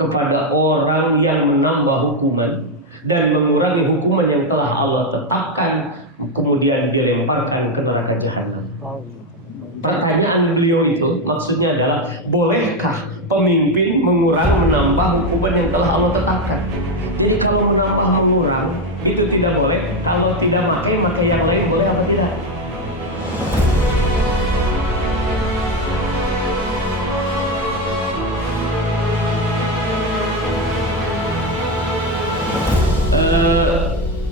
kepada orang yang menambah hukuman dan mengurangi hukuman yang telah Allah tetapkan, kemudian dilemparkan ke neraka jahanam. Pertanyaan beliau itu maksudnya adalah, bolehkah pemimpin menambah hukuman yang telah Allah tetapkan? Jadi kalau menambah mengurang itu tidak boleh. Kalau tidak pakai yang lain boleh apa tidak?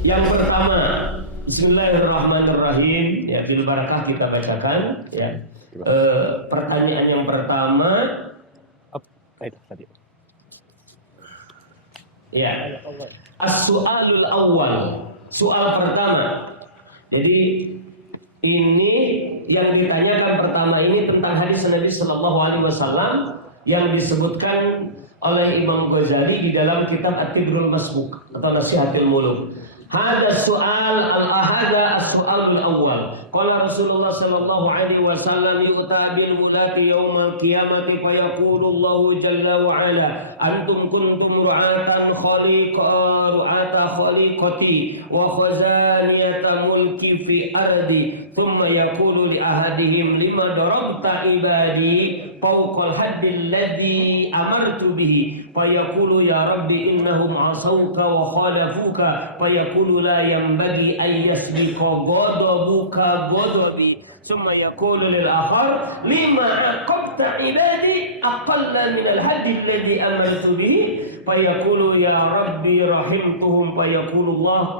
Yang pertama, Bismillahirrahmanirrahim. Ya, bil barakah kita bacakan. Ya. Pertanyaan yang pertama. Ya. As-su'alul awal. Soal pertama. Jadi ini yang ditanyakan pertama ini tentang hadis Nabi Sallallahu Alaihi Wasallam yang disebutkan oleh Imam Ghazali di dalam kitab At-Tibrul Masbuk atau Nasihatil Muluk. Hada soal al-ahada as-soalul awal. Qala Rasulullah sallallahu alaihi wasallam yu'tabil mulati yaumal qiyamati fa yaqulu Allahu jalla wa ala antum kuntum ru'atan khaliqati wa khazaniyata mulki fi ardi thumma yaqulu li ahadihim lima darabta ibadi fawqal haddi alladhi amartu bihi fa yaqulu ya rabbi innahum asawka wa khalafuka fa yaqulu la yanbaghi an yasbiqa ghadabuka ghadabi thumma yaqulu lil akhar lima aqabta ibadi aqalla min al haddi alladhi amartu bihi fa yaqulu ya rabbi rahimtuhum fa yaqulu Allah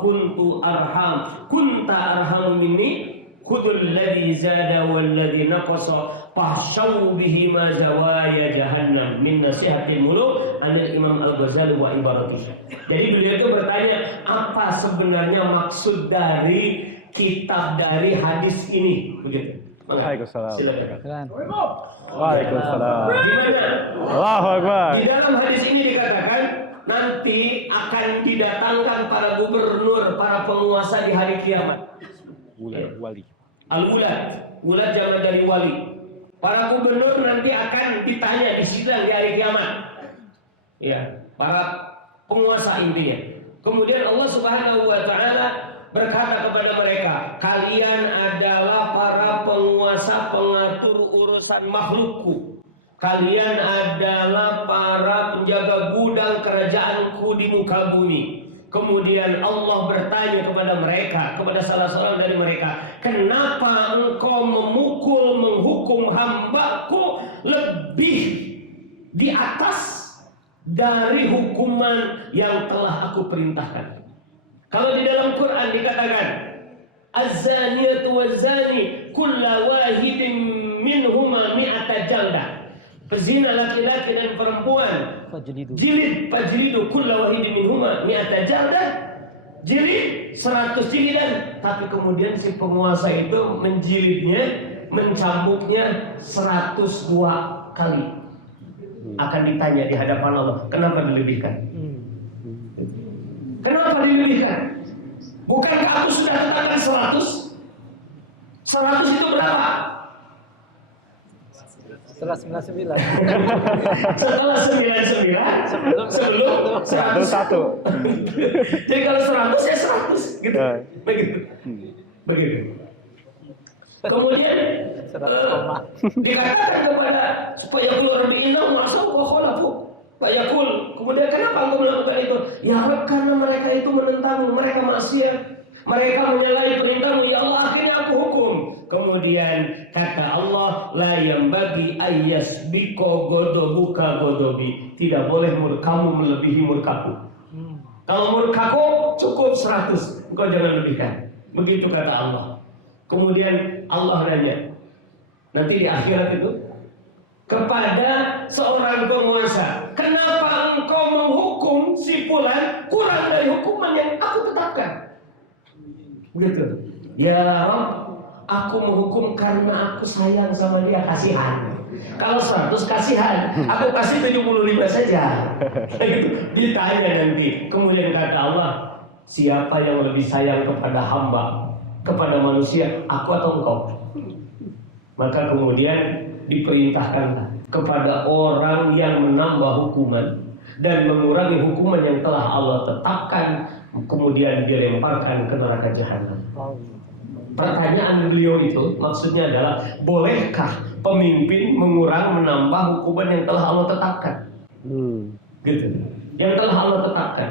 kunta arham minni khudul ladzi zada wal ladzi naqasa fahshaw bihi ma zawaya jahannam min Nasihatil Muluk anil Imam Al-Ghazali wa ibaratih. Jadi beliau itu bertanya, apa sebenarnya maksud dari kitab dari hadis ini? Begitu. Waalaikumsalam. Silakan. Waalaikumsalam. Gimana? Allahu Akbar. Di dalam hadis ini dikatakan nanti akan didatangkan para gubernur, para penguasa di hari kiamat. Wali. Al-Wulad jamak dari wali. Para gubernur nanti akan ditanya di sidang di hari kiamat. Ya, para penguasa intinya. Kemudian Allah Subhanahu wa taala berkata kepada mereka, kalian adalah para penguasa pengatur urusan makhlukku. Kalian adalah para penjaga gudang kerajaanku di muka bumi. Kemudian Allah bertanya kepada mereka, kepada salah seorang dari mereka, kenapa engkau menghukum hambaku lebih di atas dari hukuman yang telah aku perintahkan? Kalau di dalam Quran dikatakan, az-zaniyatu waz-zani kulla wahidin minhuma mi'ata jaldah. Pezina laki-laki dan perempuan jilid fajlidu kulla wahidin minhuma mi'ata jaldah, jilid 100 jilidan. Tapi kemudian si penguasa itu menjilidnya, mencambuknya 102 kali. Akan ditanya di hadapan Allah, kenapa dilebihkan? Kenapa dilebihkan? Bukankah aku sudah tetapkan 100? 100 itu berapa? Setelah 99. Setelah 99 sebelum 101. Jadi kalau 100 ya 100 gitu. Begitu. Kemudian dikatakan kepada supaya keluar diinau masuk wakhalafu. Pak Yakul, kemudian kenapa engkau melakukan itu? Ya Rabb, karena mereka itu menentang, mereka maksiat, mereka menyalahi perintahmu, ya Allah, akhirnya aku hukum. Kemudian kata Allah, la yambagi ayyasbiqa ghadabuka ghadabi. Tidak boleh kamu melebihi murkaku. Kalau murkaku cukup 100, engkau jangan lebihkan. Begitu kata Allah. Kemudian Allah nanya, nanti di akhirat itu, kepada seorang penguasa, kenapa engkau menghukum si fulan kurang dari hukuman yang aku tetapkan? Begitu. Ya Rabb, aku menghukum karena aku sayang sama dia, kasihan. Kalau 100 kasihan, aku kasih 75 saja. Gitu. Ditanya nanti. Kemudian kata Allah, siapa yang lebih sayang kepada hamba, kepada manusia, aku atau engkau? Maka kemudian diperintahkanlah kepada orang yang menambah hukuman dan mengurangi hukuman yang telah Allah tetapkan, kemudian dilemparkan ke neraka jahanam. Pertanyaan beliau itu maksudnya adalah, bolehkah pemimpin menambah hukuman yang telah Allah tetapkan? Gitu. Yang telah Allah tetapkan.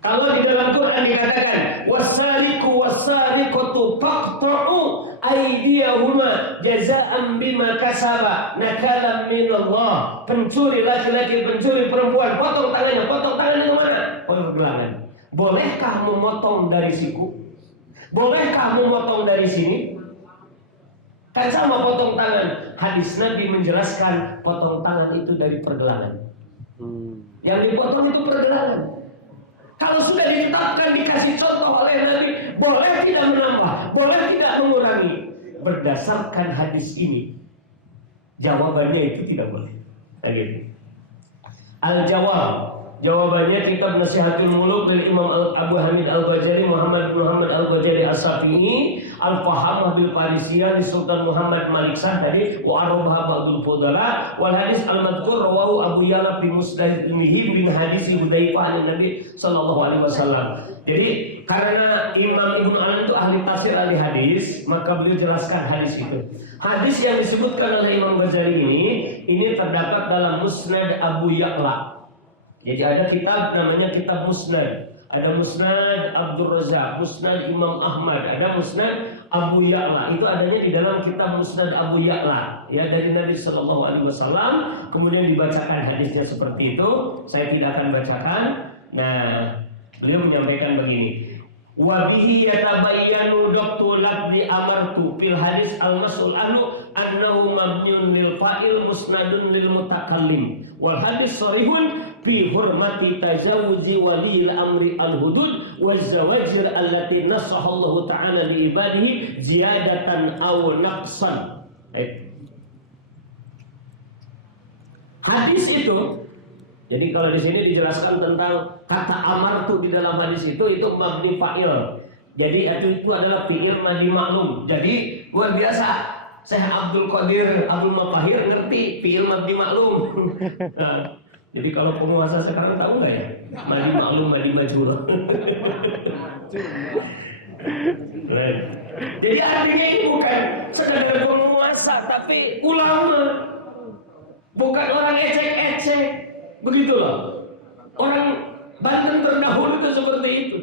Kalau di dalam Quran dikatakan, wasariqu wasariqatu faqta'u aydiyahuma jazaa'an bima kasaba nakalam minallah. Pencuri laki-laki, pencuri perempuan, potong tangannya kemana? Pergelangan. Bolehkah memotong dari siku? Bolehkah memotong dari sini? Kan sama potong tangan. Hadis Nabi menjelaskan potong tangan itu dari pergelangan. Yang dipotong itu pergelangan. Kalau sudah ditetapkan, dikasih contoh oleh Nabi, boleh tidak menambah, boleh tidak mengurangi. Berdasarkan hadis ini, jawabannya itu tidak boleh. Al-Jawab, jawabannya kitab Nasihatul Muluk dari Imam Abu Hamid Al-Ghazali, Muhammad bin Muhammad Al-Ghazali As-Safi'i, Al-Fahamah bil Parisiyah di Sultan Muhammad Malik Sahdari, wa arabah ba'dul fudala, wal hadis al-madhkur rawahu Abu Ya'la bi Musnad bin hadis Hudzaifah an Nabi sallallahu alaihi wasallam. Jadi karena Imam Ibnu Al itu ahli tafsir, ahli hadis, maka beliau jelaskan hadis itu. Hadis yang disebutkan oleh Imam Ghazali ini terdapat dalam Musnad Abu Ya'la. Jadi ada kitab namanya kitab Musnad. Ada Musnad Abdul Razak, Musnad Imam Ahmad, ada Musnad Abu Ya'la. Itu adanya di dalam kitab Musnad Abu Ya'la, ya, dari Nabi Sallallahu Alaihi Wasallam. Kemudian dibacakan hadisnya seperti itu. Saya tidak akan bacakan. Nah, beliau menyampaikan begini. Wabihi yatabayyanu dabtul labdi amartu fil hadis al-mas'ul anhu annahu mabniun lil fa'il musnadun lil mutakallim. Wal hadis sharihun fi hurmati tajawuzi waliyil amri al-hudud wal zawajir allati nassaha Allah ta'ala li ibadihi ziyadatan aw naqsan. Hadis itu, jadi kalau di sini dijelaskan tentang kata amar tuh di dalam hadis itu mabni fa'il. Jadi itu adalah fi'il madi maklum. Jadi luar biasa. Syekh Abdul Qadir Abdul Mafahir ngerti fi'il madi maklum. Nah, jadi kalau penguasa sekarang tahu nggak ya? Madi maklum, madi majhul. Jadi artinya ini bukan sekedar penguasa, tapi ulama. Bukan orang ecek-ecek. Begitu loh. Orang Banten terdahulu itu seperti itu.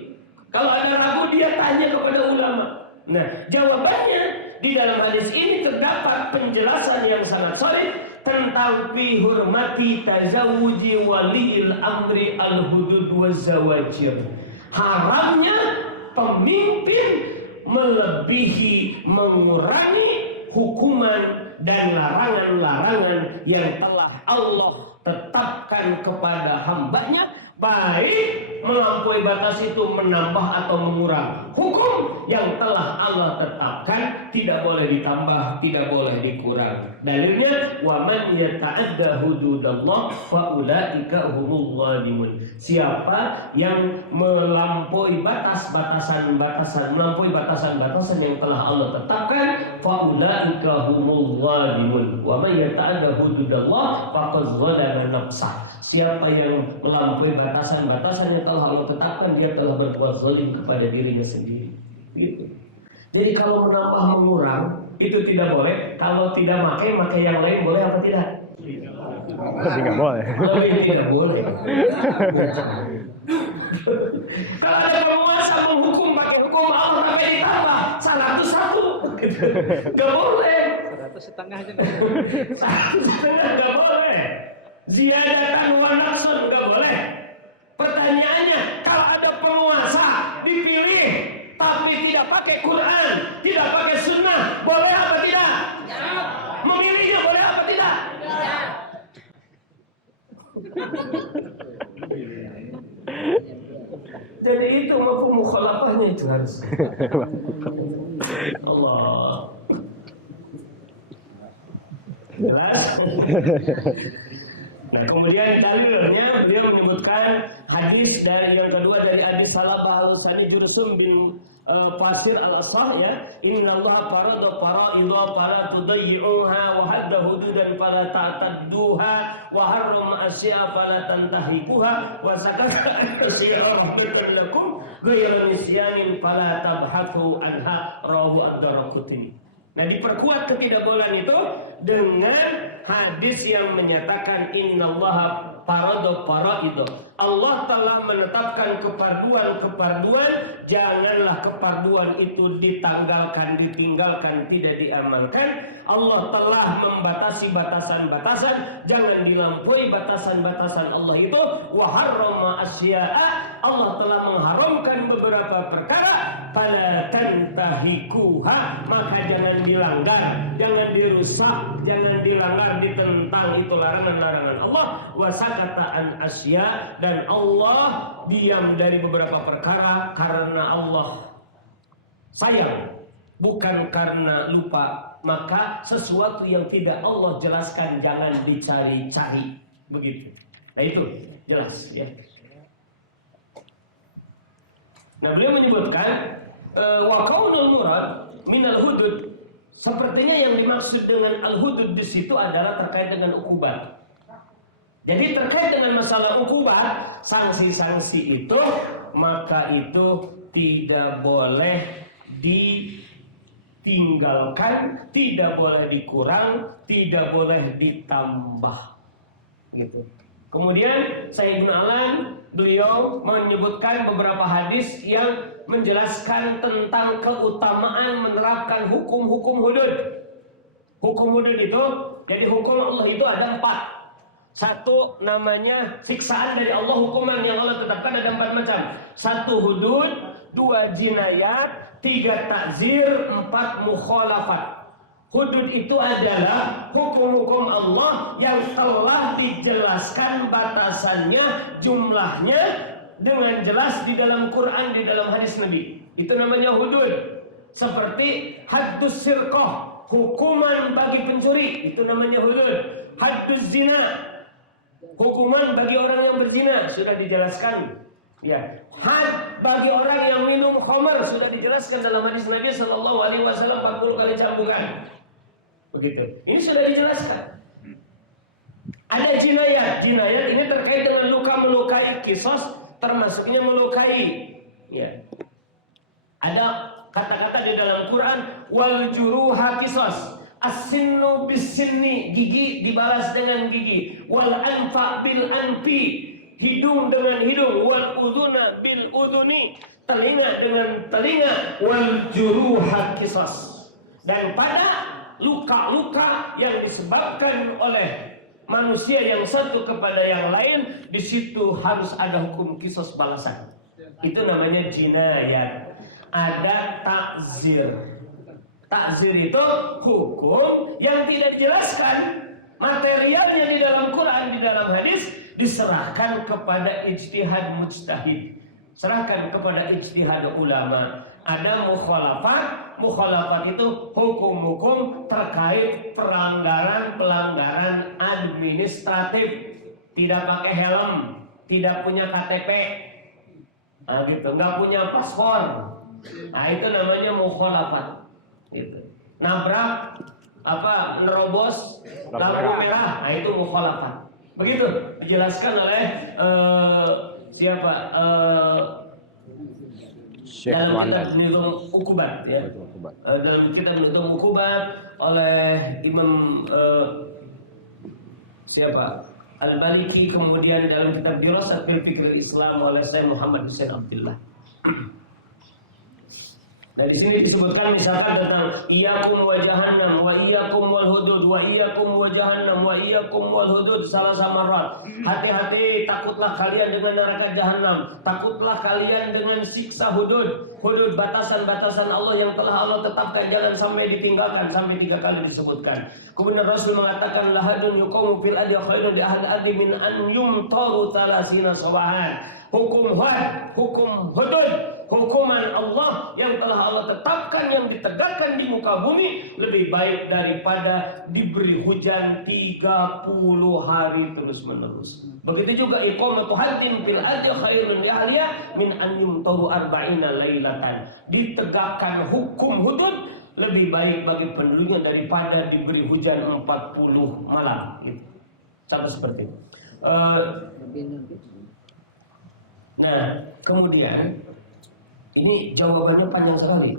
Kalau ada ragu dia tanya kepada ulama. Nah, jawabannya di dalam hadis ini terdapat penjelasan yang sangat solid tentang fi hurmati tazawuji waliyil amri al-hudud wa zawajir. Haramnya pemimpin melebihi, mengurangi hukuman dan larangan-larangan yang telah Allah tetapkan kepada hambanya, baik melampaui batas itu menambah atau mengurang. Hukum yang telah Allah tetapkan tidak boleh ditambah, tidak boleh dikurang. Dalilnya, wa man yata'adda hududallah fa ulaika humul zalimun. Siapa yang melampaui batasan-batasan yang telah Allah tetapkan, fa ulaika humul zalimun. Wa man yata'adda hududallah faqad zalama nafsah. Siapa yang melampaui batasan-batasan yang telah Allah tetapkan, dia telah berbuat zalim kepada dirinya sendiri. Gitu. Jadi kalau menambah mengurang itu tidak boleh. Kalau tidak makai yang lain boleh apa tidak? Tidak boleh. Tidak boleh. Kalau ada penguasa menghukum pakai hukum Allah tapi ditambah 101, nggak boleh. 100,5 aja 100,5 nggak boleh. Ziyadatan wa naqsun nggak boleh. Pertanyaannya, kalau ada penguasa dipilih tapi tidak pakai Quran, tidak pakai Sunnah, boleh apa tidak? Ya. Memilihnya boleh apa tidak? Ya. Jadi itu mafhum mukhalafahnya itu harus. Allah. Jelas? Nah, kemudian dalilnya beliau menyebutkan hadis dari yang kedua dari hadis Salabah al-Sani Jursum bin Fasir al-Asfar ya, innallaha farada fara'idha fala tudayyi'uha wa hadda hududan fala ta'tadduha wa harrama asya'a fala tantahikuha wa sakata asya'a rahmatan lakum ghayra nisyanin fala tabhathu anha rawahu ad-Daraqutni. Nah, diperkuat ketidakbolehan itu dengan hadis yang menyatakan innallaha farada fara'idha. Allah telah menetapkan keparduan-keparduan, janganlah keparduan itu ditanggalkan, ditinggalkan, tidak diamalkan. Allah telah membatasi batasan-batasan, jangan dilampaui batasan-batasan Allah itu. Wa harrama asya'a, Allah telah mengharamkan beberapa perkara, fala tantahikuha, maka jangan dilanggar, jangan dirusak, jangan dilanggar, ditentang, itu larangan-larangan Allah. Wa sakata an asya', dan Allah diam dari beberapa perkara karena Allah sayang, bukan karena lupa. Maka sesuatu yang tidak Allah jelaskan jangan dicari-cari, begitu. Nah itu jelas ya. Nah, beliau menyebutkan wa qaulul murad minal hudud, sepertinya yang dimaksud dengan al-hudud di situ adalah terkait dengan uqubat. Jadi terkait dengan masalah ukubah, sanksi-sanksi itu, maka itu tidak boleh ditinggalkan, tidak boleh dikurang, tidak boleh ditambah. Gitu. Kemudian Sayyidina Alan, beliau menyebutkan beberapa hadis yang menjelaskan tentang keutamaan menerapkan hukum-hukum hudud. Hukum hudud itu, jadi hukum Allah itu ada 4. Satu namanya siksaan dari Allah, hukuman yang Allah tetapkan ada 4 macam. 1 hudud, 2 jinayat, 3 takzir, 4 mukhalafat. Hudud itu adalah hukum-hukum Allah yang telah dijelaskan batasannya, jumlahnya dengan jelas di dalam Quran, di dalam hadis Nabi. Itu namanya hudud. Seperti haddus sirqah, hukuman bagi pencuri, itu namanya hudud. Haddus zina, hukuman bagi orang yang berzina, sudah dijelaskan. Ya, had bagi orang yang minum khamar sudah dijelaskan dalam hadis Nabi sallallahu alaihi wasallam 40 kali cambukan. Begitu. Ini sudah dijelaskan. Ada jinayat. Jinayat ini terkait dengan luka melukai, kisos termasuknya melukai. Ya. Ada kata-kata di dalam Quran wal juruha kisos. As-sinnu bis-sinni, gigi dibalas dengan gigi. Wal anfa bil anfi, hidung dengan hidung. Wal udhuna bil udhuni, telinga dengan telinga. Wal juruha qisas. Dan pada luka-luka yang disebabkan oleh manusia yang satu kepada yang lain, di situ harus ada hukum qisas balasan. Itu namanya jinayat. Ada takzir. Takzir itu hukum yang tidak dijelaskan materialnya di dalam Quran, di dalam hadis, diserahkan kepada ijtihad mujtahid, serahkan kepada ijtihad ulama. Ada mukhalafat. Mukhalafat itu hukum-hukum terkait pelanggaran administratif, tidak pakai helm, tidak punya KTP, nah, gitu, nggak punya paspor. Nah, itu namanya mukhalafat. Gitu. Nabrak nerobos lampu merah, nah itu mukhalafat. Begitu dijelaskan oleh siapa? Dalam kitab Nizam Uqubat ya. Dalam kitab Nizam Uqubat oleh Imam siapa? Al-Baliki, kemudian dalam kitab Dirasat fil Fikr Islam oleh Syekh Muhammad Hussein Abdullah. Nah, di sini disebutkan misalkan tentang iyyakum wa jahannam wa iyyakum wal hudud wa iyyakum wa jahannam wa iyyakum wal hudud salah samarat. Hati-hati, takutlah kalian dengan neraka jahannam, takutlah kalian dengan siksa hudud. Hudud batasan-batasan Allah yang telah Allah tetapkan, jangan sampai ditinggalkan, sampai 3 kali disebutkan. Kemudian Rasul mengatakan lahadun yuqamu fil adi khairun di ahli adi min an yumtaru 30 sabahan. Hukum had, hukum hudud hukuman Allah yang telah Allah tetapkan, yang ditegakkan di muka bumi lebih baik daripada diberi hujan 30 hari terus-menerus. Begitu juga iqamatu haddin fil ardi khairun li ahliha min an yumtaru arba'ina lailatan. Ditegakkan hukum hudud lebih baik bagi penduduknya daripada diberi hujan 40 malam. Gitu. Satu seperti itu. Nah, kemudian ini jawabannya panjang sekali.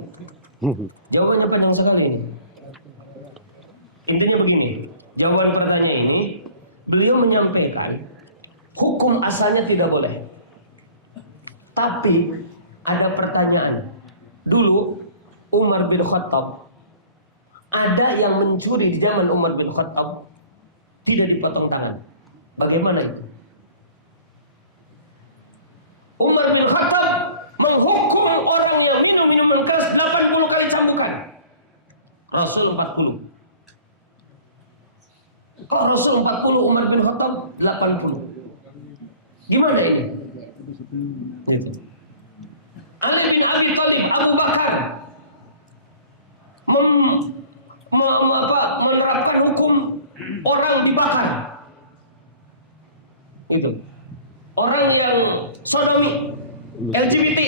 Jawabannya panjang sekali. Intinya begini, jawaban pertanyaan ini beliau menyampaikan hukum asalnya tidak boleh. Tapi ada pertanyaan. Dulu Umar bin Khattab, ada yang mencuri di zaman Umar bin Khattab tidak dipotong tangan. Bagaimana itu? Umar bin Khattab menghukum orang yang minum minuman keras 80 kali cambukan. Rasul 40. Kok Rasul 40, Umar bin Khattab 80? Gimana ini? Gitu. Ali bin Abi Thalib, Abu Bakar menerapkan hukum orang dibakar. Itu. Orang yang sodomi, LGBT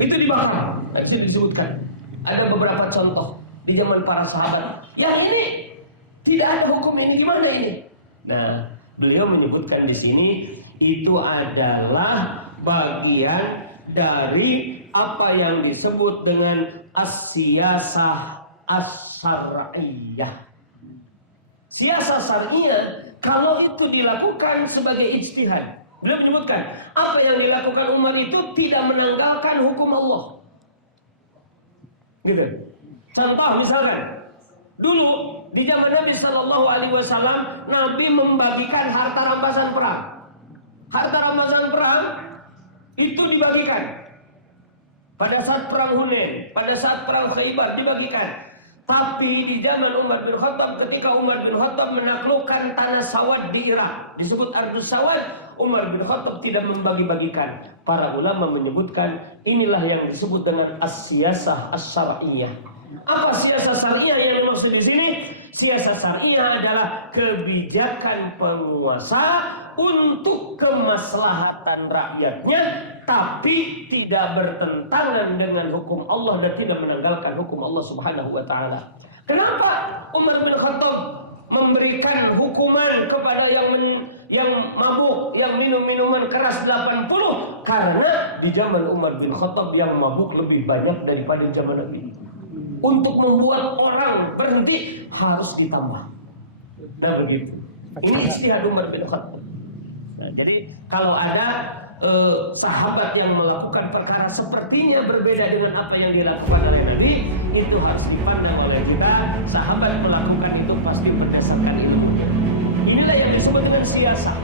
itu dibakar. Nah, bisa disebutkan. Ada beberapa contoh di zaman para sahabat. Yang ini tidak ada hukum ini, gimana ini? Nah, beliau menyebutkan di sini itu adalah bagian dari apa yang disebut dengan as-siyasah as-syar'iyyah. Siasah syar'iyyah kalau itu dilakukan sebagai ijtihad. Beliau menyebutkan apa yang dilakukan Umar itu tidak menanggalkan hukum Allah. Gitu. Contoh misalkan, dulu di zaman Nabi Shallallahu Alaihi Wasallam, Nabi membagikan harta rampasan perang. Harta rampasan perang itu dibagikan pada saat perang Hunain, pada saat perang Khaybar dibagikan. Tapi di zaman Umar bin Khattab, ketika Umar bin Khattab menaklukkan tanah Sawad di Irak, disebut Ardus Sawad, Umar bin Khattab tidak membagi-bagikan. Para ulama menyebutkan inilah yang disebut dengan as-siyasah as-syar'iyyah. Apa siyasah syar'iyyah yang dimaksud di sini? Siyasah syar'iyyah adalah kebijakan penguasa untuk kemaslahatan rakyatnya, tapi tidak bertentangan dengan hukum Allah dan tidak menanggalkan hukum Allah Subhanahu wa taala. Kenapa Umar bin Khattab memberikan hukuman kepada yang mabuk, yang minum minuman keras 80? Karena di zaman Umar bin Khattab yang mabuk lebih banyak daripada di zaman Nabi. Untuk membuat orang berhenti harus ditambah. Nah begitu. Ini ijtihad Umar bin Khattab. Nah, jadi kalau ada sahabat yang melakukan perkara sepertinya berbeda dengan apa yang dilakukan oleh Nabi, itu harus dipandang oleh kita. Sahabat melakukan itu pasti berdasarkan ilmu. Inilah yang disebut dengan siasah.